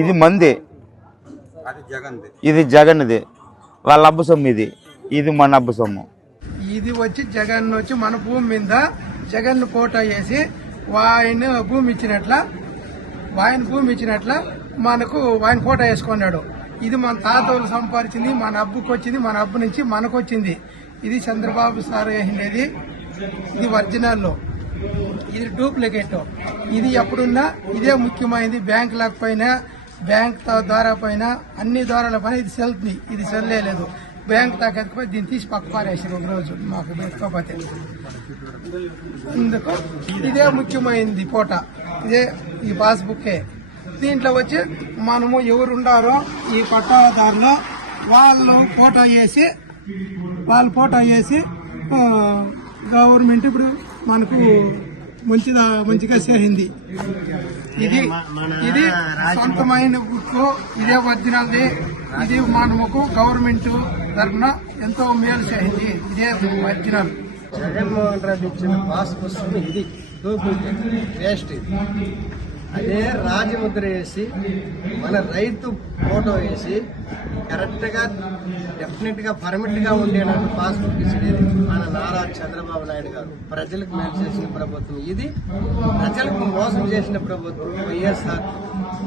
ఇది మంది, ఇది జగన్ది, వాళ్ళ అబ్బు సొమ్ము ఇది మన అబ్బు సొమ్ము. ఇది వచ్చి జగన్ వచ్చి మన భూమి మీద జగన్ ఫోటో వేసి ఆయన భూమి ఇచ్చినట్ల మనకు ఆయన ఫోటో వేసుకున్నాడు. ఇది మన తాతలు సంపాదించింది, మన అబ్బుకి వచ్చింది, మన అబ్బు నుంచి మనకు వచ్చింది. ఇది చంద్రబాబు సార్ వేసిండేది, ఇది ఒరిజినల్, ఇది డూప్లికేట్. ఇది ఎప్పుడున్నా ఇదే ముఖ్యమైనది. బ్యాంక్ లేకపోయినా, బ్యాంక్ ద్వారా పైన, అన్ని ద్వారాల పైన ఇది సెల్ది, ఇది సెల్లేదు. బ్యాంక్ దాకా ఎత్తుకుపోయి దీన్ని తీసి పక్క పారేసారు ఒక రోజు మాకు ఎత్తుకోపోతే. అందుకు ఇదే ముఖ్యమైనది ఫోటో, ఇదే ఈ పాస్బుక్కే. దీంట్లో వచ్చి మనము ఎవరుండారో ఈ పట్టాదారులు వాళ్ళు ఫోటో వేసి గవర్నమెంట్ ఇప్పుడు మనకు మంచిగా చేసింది. ఇది సొంతమైన బుక్, ఇదే ఒరిజినల్ది. ఇది మనకు గవర్నమెంట్ తరఫున ఎంతో మేలు చేసింది. ఇదే ఒరిజినల్. జగన్మోహన్ రెడ్డి ఇచ్చిన పాస్ పుస్తకం ఇది డూప్లికేట్ వేస్ట్. అదే రాజముద్ర వేసి మన రైతు ఫోటో వేసి కరెక్ట్ గా డెఫినెట్ గా పర్మిట్ గా ఉండేటట్టు పాస్బుక్ ఇచ్చేది మన నారా చంద్రబాబు నాయుడు గారు. ప్రజలకు మేలు చేసిన ప్రభుత్వం ఇది, ప్రజలకు మోసం చేసిన ప్రభుత్వం వైఎస్ఆర్.